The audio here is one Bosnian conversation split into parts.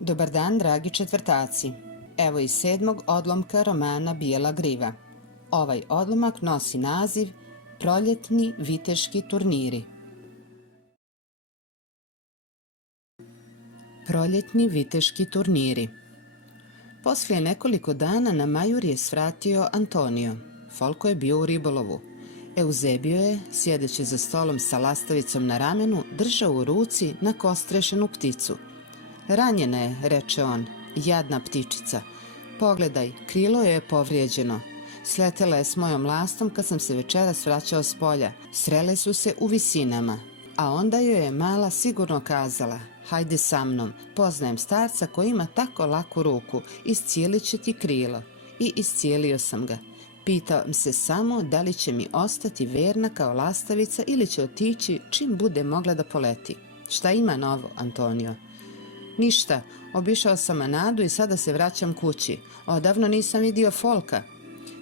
Dobar dan, dragi četvrtaci. Evo i 7. odlomka romana Bijela griva. Ovaj odlomak nosi naziv Proljetni viteški turniri. Proljetni viteški turniri. Poslije nekoliko dana na Majur je svratio Antonio. Folko je bio u ribolovu. Euzebio je, sjedeći za stolom sa lastavicom na ramenu, držao u ruci nakostrešenu pticu. Ranjena je, reče on, jadna ptičica. Pogledaj, krilo je povrijeđeno. Sletela je s mojom lastom kad sam se večeras vraćao s polja. Srele su se u visinama. A onda joj je mala sigurno kazala, hajde sa mnom, poznajem starca koji ima tako laku ruku, iscijelit će ti krilo. I iscijelio sam ga. Pitao se samo da li će mi ostati verna kao lastavica ili će otići čim bude mogla da poleti. Šta ima novo, Antonio? Ništa, obišao sam Anadu i sada se vraćam kući. Odavno nisam vidio Folka.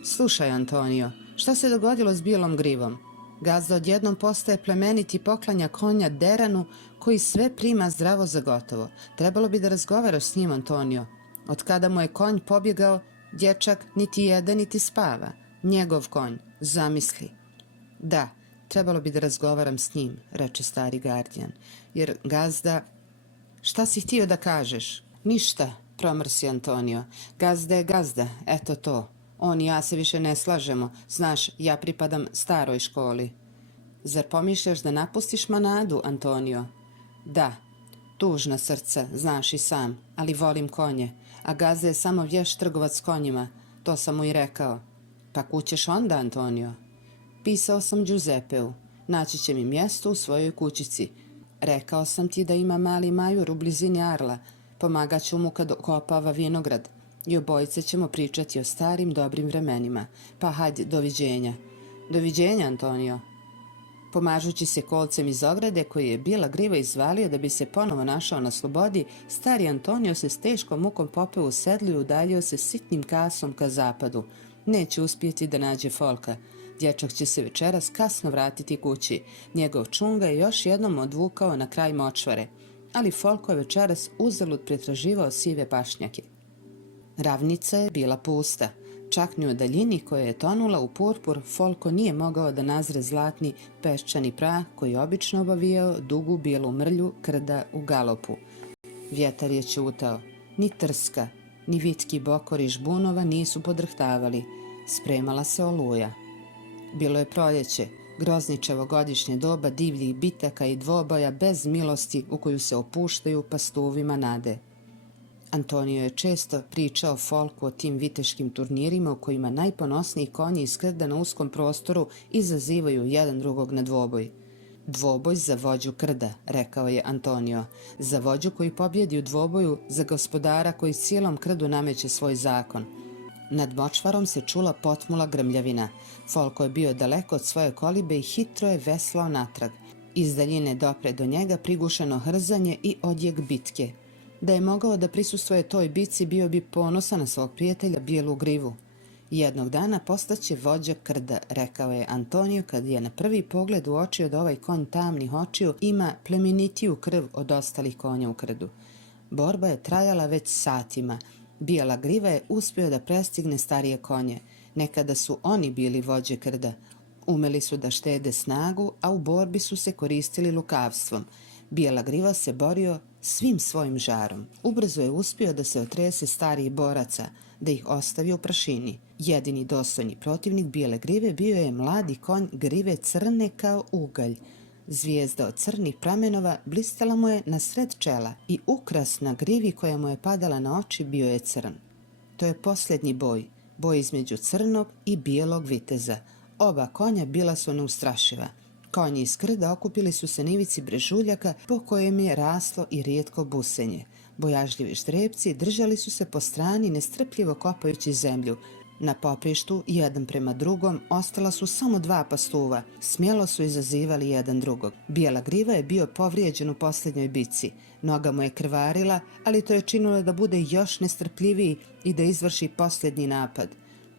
Slušaj, Antonio, šta se dogodilo s Bijelom grivom? Gazda odjednom postaje plemenit i poklanja konja Deranu koji sve prima zdravo za gotovo. Trebalo bi da razgovaraš s njim, Antonio. Od kada mu je konj pobjegao, dječak niti jede niti spava. Njegov konj, zamisli. Da, trebalo bi da razgovaram s njim, reče stari gardijan, jer gazda... Šta si htio da kažeš? Ništa, promrsi Antonio. Gazda je gazda, eto to. On i ja se više ne slažemo. Znaš, ja pripadam staroj školi. Zar pomišljaš da napustiš Manadu, Antonio? Da, tužna srca, znaš i sam, ali volim konje. A gazda je samo vješ trgovac konjima. To sam mu i rekao. Pa kućeš onda, Antonio? Pisao sam Giuseppeu. Naći će mi mjesto u svojoj kućici. Rekao sam ti da ima mali majur u blizini Arla. Pomagat ću mu kad kopava vinograd. I obojice ćemo pričati o starim dobrim vremenima. Pa hajde, doviđenja. Doviđenja, Antonio. Pomažući se kolcem iz ograde koji je Bijela griva izvalio da bi se ponovo našao na slobodi, stari Antonio se s teškom mukom popeo u sedlu i udaljio se sitnim kasom ka zapadu. Neće uspjeti da nađe Folka. Dječak će se večeras kasno vratiti kući. Njegov čunga je još jednom odvukao na kraj močvare. Ali Folko je večeras uzalud pretraživao sive pašnjake. Ravnica je bila pusta. Čak ni u daljini koja je tonula u purpur, Folko nije mogao da nazre zlatni peščani prah koji obično obavijao dugu bijelu mrlju krda u galopu. Vjetar je ćutao. Ni trska, ni vitki bokori žbunova nisu podrhtavali. Spremala se oluja. Bilo je proljeće, grozničevo godišnje doba divljih bitaka i dvoboja bez milosti u koju se opuštaju pastuvima nade. Antonio je često pričao Folku o tim viteškim turnirima u kojima najponosniji konji iz krda na uskom prostoru izazivaju jedan drugog na dvoboj. Dvoboj za vođu krda, rekao je Antonio, za vođu koji pobjedi u dvoboju, za gospodara koji cijelom krdu nameće svoj zakon. Nad močvarom se čula potmula grmljavina. Folko je bio daleko od svoje kolibe i hitro je veslao natrag. Iz daljine dopre do njega prigušeno hrzanje i odjek bitke. Da je mogao da prisustvuje toj bitci, bio bi ponosan na svog prijatelja Bijelu grivu. Jednog dana postaće vođa krda, rekao je Antonio kad je na prvi pogled uočio da ovaj konj tamnih očiju ima plemenitiju krv od ostalih konja u krdu. Borba je trajala već satima. Bijela griva je uspio da prestigne starije konje. Nekada su oni bili vođe krda. Umeli su da štede snagu, a u borbi su se koristili lukavstvom. Bijela griva se borio svim svojim žarom. Ubrzo je uspio da se otrese starijih boraca, da ih ostavi u prašini. Jedini dostojni protivnik Bijele grive bio je mladi konj grive crne kao ugalj. Zvijezda od crnih pramenova blistala mu je na sred čela i ukras na grivi koja mu je padala na oči bio je crn. To je posljednji boj, boj između crnog i bijelog viteza. Oba konja bila su neustrašiva. Konji iz krda okupili su se na ivici brežuljaka po kojem je raslo i rijetko busenje. Bojažljivi štrebci držali su se po strani nestrpljivo kopajući zemlju. Na poprištu, jedan prema drugom, ostala su samo dva pastuva. Smjelo su izazivali jedan drugog. Bijela griva je bio povrijeđen u posljednjoj bici. Noga mu je krvarila, ali to je činilo da bude još nestrpljiviji i da izvrši posljednji napad.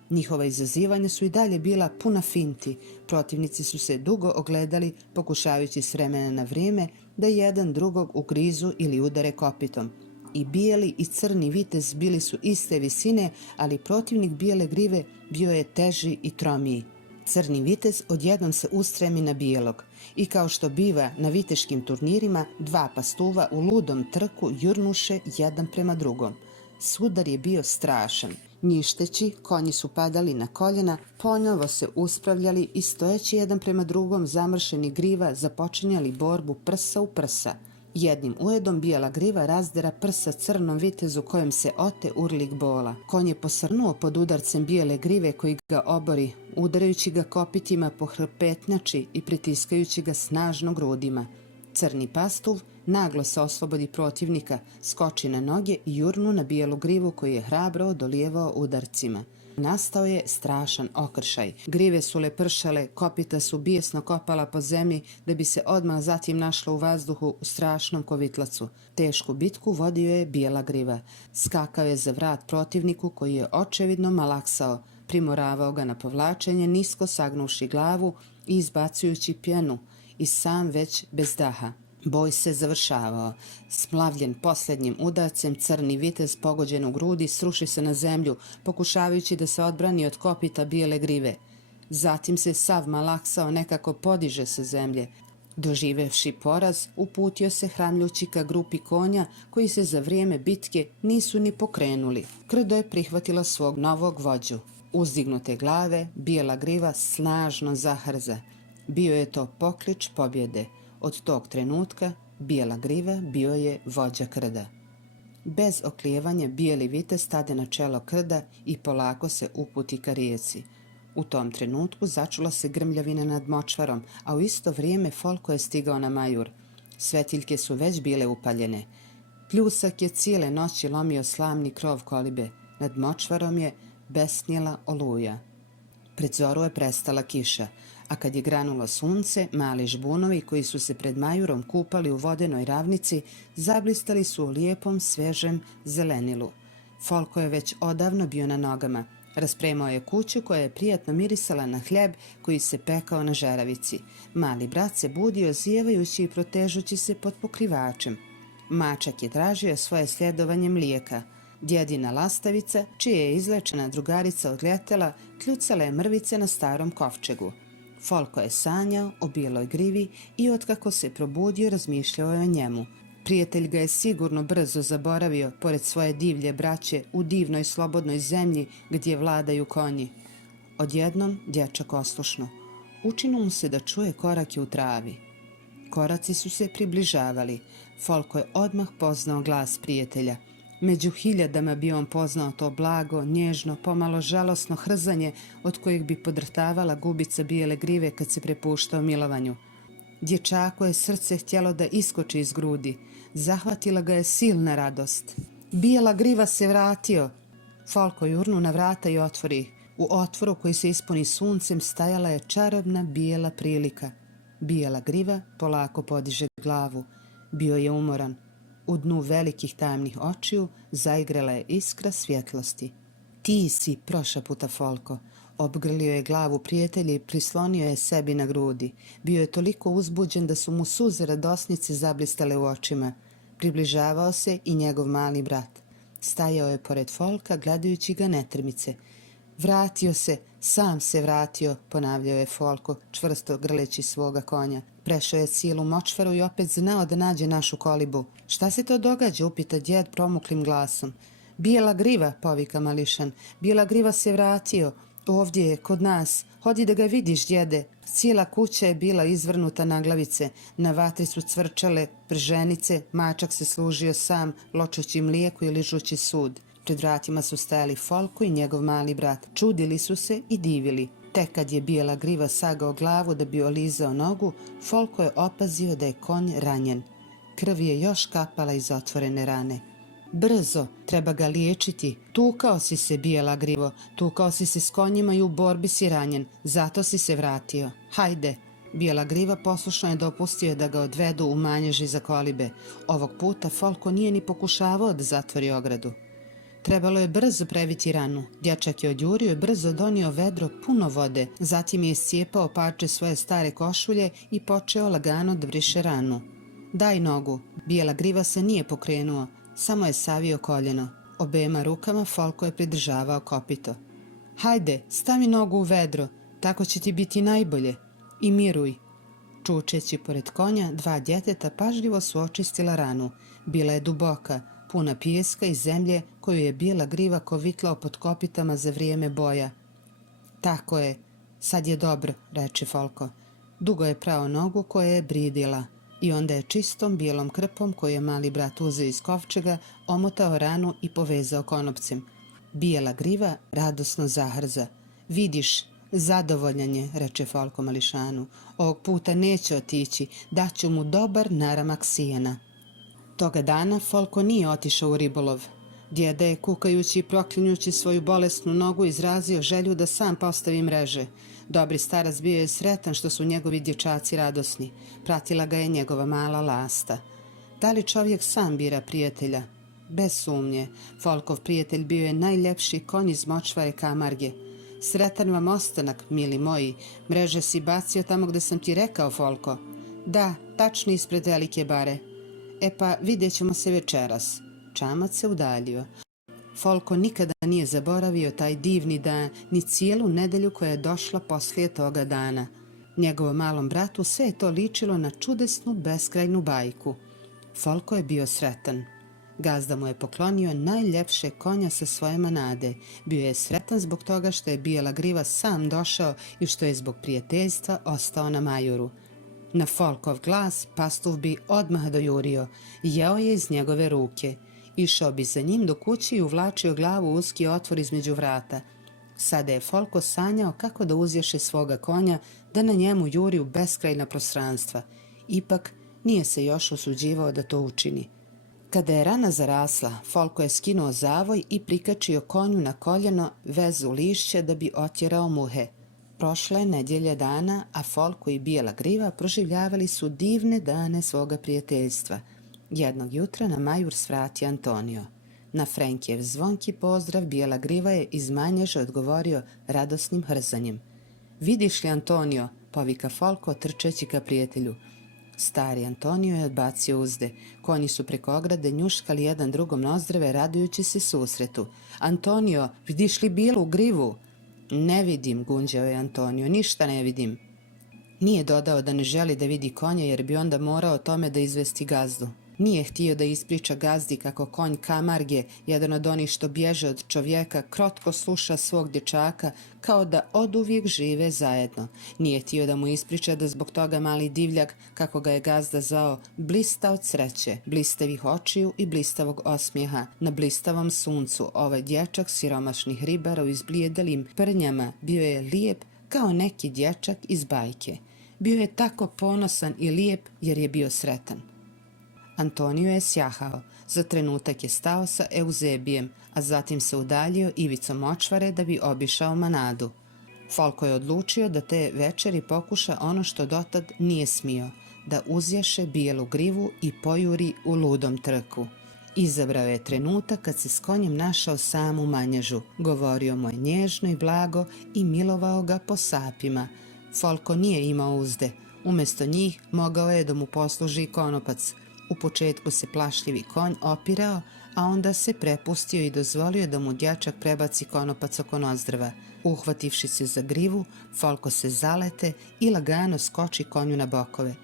Njihova izazivanja su i dalje bila puna finti. Protivnici su se dugo ogledali, pokušavajući s vremena na vrijeme da jedan drugog ugrizu ili udare kopitom. i bijeli i crni vitez bili su iste visine, ali protivnik bijele grive bio je teži i tromiji. Crni vitez odjednom se ustremi na bijelog i kao što biva na viteškim turnirima, dva pastuva u ludom trku jurnuše jedan prema drugom. Sudar je bio strašan. Njišteći, konji su padali na koljena, ponovo se uspravljali i stojeći jedan prema drugom zamršeni griva započinjali borbu prsa u prsa. Jednim ujedom bijela griva razdera prsa crnom vitezu kojem se ote urlik bola. Konj je posrnuo pod udarcem bijele grive koji ga obori, udarajući ga kopitima po hrpetnjači i pritiskajući ga snažno grudima. Crni pastuv naglo se oslobodi protivnika, skoči na noge i jurnu na bijelu grivu koju je hrabro odolijevao udarcima. Nastao je strašan okršaj. Grive su lepršale, kopita su bijesno kopala po zemlji da bi se odmah zatim našla u vazduhu u strašnom kovitlacu. Tešku bitku vodio je bijela griva. Skakao je za vrat protivniku koji je očevidno malaksao, primoravao ga na povlačenje nisko sagnuvši glavu i izbacujući pjenu i sam već bez daha. Boj se završavao. Smlavljen posljednjim udarcem, crni vitez pogođen u grudi sruši se na zemlju, pokušavajući da se odbrani od kopita bijele grive. Zatim se sav malaksao nekako podiže sa zemlje. Doživevši poraz, uputio se hramljući ka grupi konja koji se za vrijeme bitke nisu ni pokrenuli. Krdo je prihvatila svog novog vođu. Uzdignute glave, bijela griva snažno zahrza. Bio je to poklič pobjede. Od tog trenutka bijela griva bio je vođa krda. Bez oklijevanja bijeli vitez stade na čelo krda i polako se uputi ka rijeci. U tom trenutku začula se grmljavina nad močvarom, a u isto vrijeme Folko je stigao na Majur. Svetiljke su već bile upaljene. Pljusak je cijele noći lomio slamni krov kolibe. Nad močvarom je besnijela oluja. Pred zoru je prestala kiša, a kad je granulo sunce, mali žbunovi koji su se pred Majurom kupali u vodenoj ravnici, zablistali su u lijepom, svežem zelenilu. Folko je već odavno bio na nogama. Raspremao je kuću koja je prijatno mirisala na hljeb koji se pekao na žeravici. Mali brat se budio zijevajući i protežući se pod pokrivačem. Mačak je tražio svoje sljedovanje mlijeka. Djedina lastavica, čija je izlečena drugarica odljetela, kljucala je mrvice na starom kovčegu. Folko je sanjao o bijeloj grivi i otkako se probudio razmišljao je o njemu. Prijatelj ga je sigurno brzo zaboravio pored svoje divlje braće u divnoj slobodnoj zemlji gdje vladaju konji. Odjednom dječak oslušno. Učinilo mu se da čuje korake u travi. Koraci su se približavali. Folko je odmah poznao glas prijatelja. Među hiljadama bi on poznao to blago, nježno, pomalo žalosno hrzanje od kojeg bi podrtavala gubica bijele grive kad se prepuštao milovanju. Dječako je srce htjelo da iskoči iz grudi. Zahvatila ga je silna radost. Bijela griva se vratio. Folko jurnu na vrata i otvori. U otvoru koji se ispuni suncem stajala je čarobna bijela prilika. Bijela griva polako podiže glavu. Bio je umoran. U dnu velikih tamnih očiju zaigrala je iskra svjetlosti. Ti si, prošaputa Folko. Obgrlio je glavu prijatelja i prislonio je sebi na grudi. Bio je toliko uzbuđen da su mu suze radosnice zablistale u očima. Približavao se i njegov mali brat. Stajao je pored Folka gledajući ga netrmice. Vratio se, sam se vratio, ponavljao je Folko, čvrsto grleći svoga konja. Prešao je cijelu močvaru i opet znao da nađe našu kolibu. Šta se to događa, upita djed promuklim glasom. Bijela griva, povika mališan. Bijela griva se vratio. Ovdje je, kod nas. Hodi da ga vidiš, djede. Cijela kuća je bila izvrnuta na glavice. Na vatri su cvrčale prženice, mačak se služio sam, ločući mlijeko i ližući sud. Pred vratima su stajali Folko i njegov mali brat. Čudili su se i divili. Tek kad je bijela griva sagao glavu da bi olizao nogu, Folko je opazio da je konj ranjen. Krv je još kapala iz otvorene rane. Brzo, treba ga liječiti. Tukao si se, bijela grivo. Tukao si se s konjima i u borbi si ranjen. Zato si se vratio. Hajde. Bijela griva poslušno je dopustio da ga odvedu u manježi za kolibe. Ovog puta Folko nije ni pokušavao da zatvori ogradu. Trebalo je brzo previti ranu. Dječak je odjurio i brzo donio vedro puno vode. Zatim je iscijepao parče svoje stare košulje i počeo lagano da briše ranu. Daj nogu. Bijela griva se nije pokrenuo. Samo je savio koljeno. Obema rukama Folko je pridržavao kopito. Hajde, stavi nogu u vedro, tako će ti biti najbolje. I miruj. Čučeći pored konja, dva djeteta pažljivo su očistila ranu. Bila je duboka, puna pijeska i zemlje koju je bijela griva kovitlao pod kopitama za vrijeme boja. Tako je, sad je dobro, reče Folko. Dugo je prao nogu koja je bridila i onda je čistom bijelom krpom koju je mali brat uzeo iz kovčega omotao ranu i povezao konopcem. Bijela griva radosno zahrza. Vidiš, zadovoljan je, reče Folko mališanu. Ovog puta neće otići, daću mu dobar naramak sijena. Toga dana Folko nije otišao u ribolov. Djeda je, kukajući i proklinjući svoju bolesnu nogu, izrazio želju da sam postavi mreže. Dobri starac bio je sretan što su njegovi dječaci radosni. Pratila ga je njegova mala lasta. Da li čovjek sam bira prijatelja? Bez sumnje, Folkov prijatelj bio je najljepši konj iz močvare Kamarge. Sretan vam ostanak, mili moji, mreže si bacio tamo gde sam ti rekao, Folko. Da, tačno ispred velike bare. E pa, vidjet ćemo se večeras. Čamac se udaljio. Folko nikada nije zaboravio taj divni dan, ni cijelu nedelju koja je došla poslije toga dana. Njegovom malom bratu sve je to ličilo na čudesnu, beskrajnu bajku. Folko je bio sretan. Gazda mu je poklonio najljepše konja sa svoje manade. Bio je sretan zbog toga što je bijela griva sam došao i što je zbog prijateljstva ostao na majuru. Na Folkov glas pastuv bi odmah dojurio, jeo je iz njegove ruke. Išao bi za njim do kući i uvlačio glavu u uski otvor između vrata. Sada je Folko sanjao kako da uzješe svoga konja, da na njemu juri u beskrajna prostranstva. Ipak nije se još usuđivao da to učini. Kada je rana zarasla, Folko je skinuo zavoj i prikačio konju na koljeno vezu lišća da bi otjerao muhe. Prošla je nedjelja dana, a Folko i bijela griva proživljavali su divne dane svoga prijateljstva. Jednog jutra na majur svrati Antonio. Na Frenkijev zvonki pozdrav bijela griva je iz manježa odgovorio radosnim hrzanjem. Vidiš li, Antonio, povika Folko trčeći ka prijatelju. Stari Antonio je odbacio uzde. Konji su preko ograde njuškali jedan drugom nozdrave radujući se susretu. Antonio, vidiš li bijelu grivu? Ne vidim, gunđao je Antonio, ništa ne vidim. Nije dodao da ne želi da vidi konja jer bi onda morao o tome da izvesti gazdu. Nije htio da ispriča gazdi kako konj Kamarge, jedan od onih što bježe od čovjeka, krotko sluša svog dječaka kao da oduvijek žive zajedno. Nije htio da mu ispriča da zbog toga mali divljak, kako ga je gazda zvao, blista od sreće, blistavih očiju i blistavog osmijeha. Na blistavom suncu ovaj dječak siromašnih ribara u izblijedelim prnjama bio je lijep kao neki dječak iz bajke. Bio je tako ponosan i lijep jer je bio sretan. Antonio je sjahao. Za trenutak je stao sa Euzebijem, a zatim se udaljio ivicom močvare da bi obišao manadu. Folko je odlučio da te večeri pokuša ono što dotad nije smio, da uzješe bijelu grivu i pojuri u ludom trku. Izabrao je trenutak kad se s konjem našao sam u manježu. Govorio mu je nježno i blago i milovao ga po sapima. Folko nije imao uzde. Umjesto njih mogao je da mu posluži konopac. U početku se plašljivi konj opirao, a onda se prepustio i dozvolio da mu dječak prebaci konopac oko nozdrava. Uhvativši se za grivu, Folko se zalete i lagano skoči konju na bokove.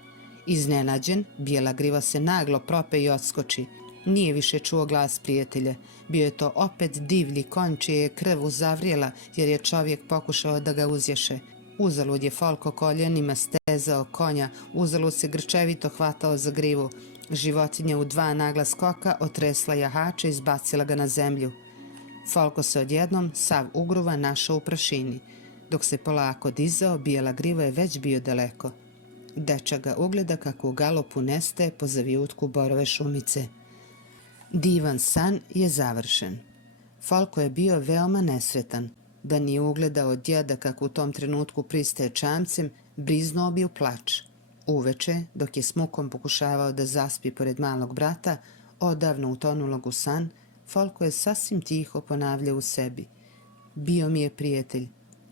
Iznenađen, bijela griva se naglo prope i odskoči. Nije više čuo glas prijatelja. Bio je to opet divlji konj čije je krv uzavrijela jer je čovjek pokušao da ga uzješe. Uzalud je Folko koljenima stezao konja, uzalud se grčevito hvatao za grivu. Životinja u dva nagla skoka otresla jahača i izbacila ga na zemlju. Folko se odjednom, sav ugruva, našao u prašini. Dok se polako dizao, bijela griva je već bio daleko. Dečak ga ugleda kako u galopu nestaje po zavijutku borove šumice. Divan san je završen. Folko je bio veoma nesretan. Da nije ugledao djeda kako u tom trenutku pristaje čamcem, briznuo bi u plač. Uveče, dok je s mukom pokušavao da zaspi pored malog brata, odavno utonulog u san, Folko je sasvim tiho ponavljao u sebi. Bio mi je prijatelj.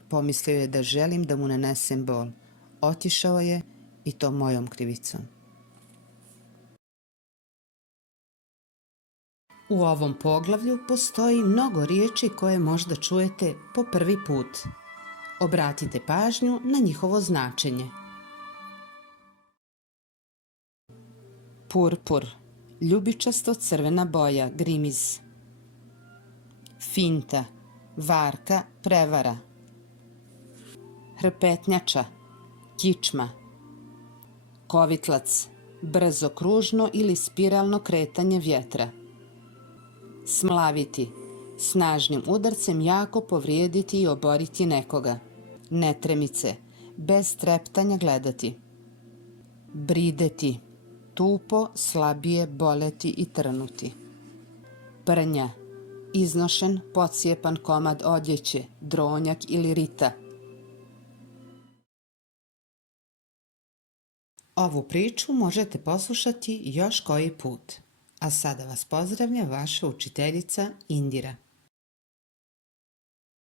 Pomislio je da želim da mu nanesem bol. Otišao je i to mojom krivicom. U ovom poglavlju postoji mnogo riječi koje možda čujete po prvi put. Obratite pažnju na njihovo značenje. Purpur, ljubičasto crvena boja, grimiz. Finta, varka, prevara. Hrpetnjača, kičma. Kovitlac, brzo kružno ili spiralno kretanje vjetra. Smlaviti, snažnim udarcem jako povrijediti i oboriti nekoga. Netremice, bez treptanja gledati. Brideti, tupo, slabije, boleti i trnuti. Prnja, iznošen, pocijepan komad odjeće, dronjak ili rita. Ovu priču možete poslušati još koji put. A sada vas pozdravlja vaša učiteljica Indira.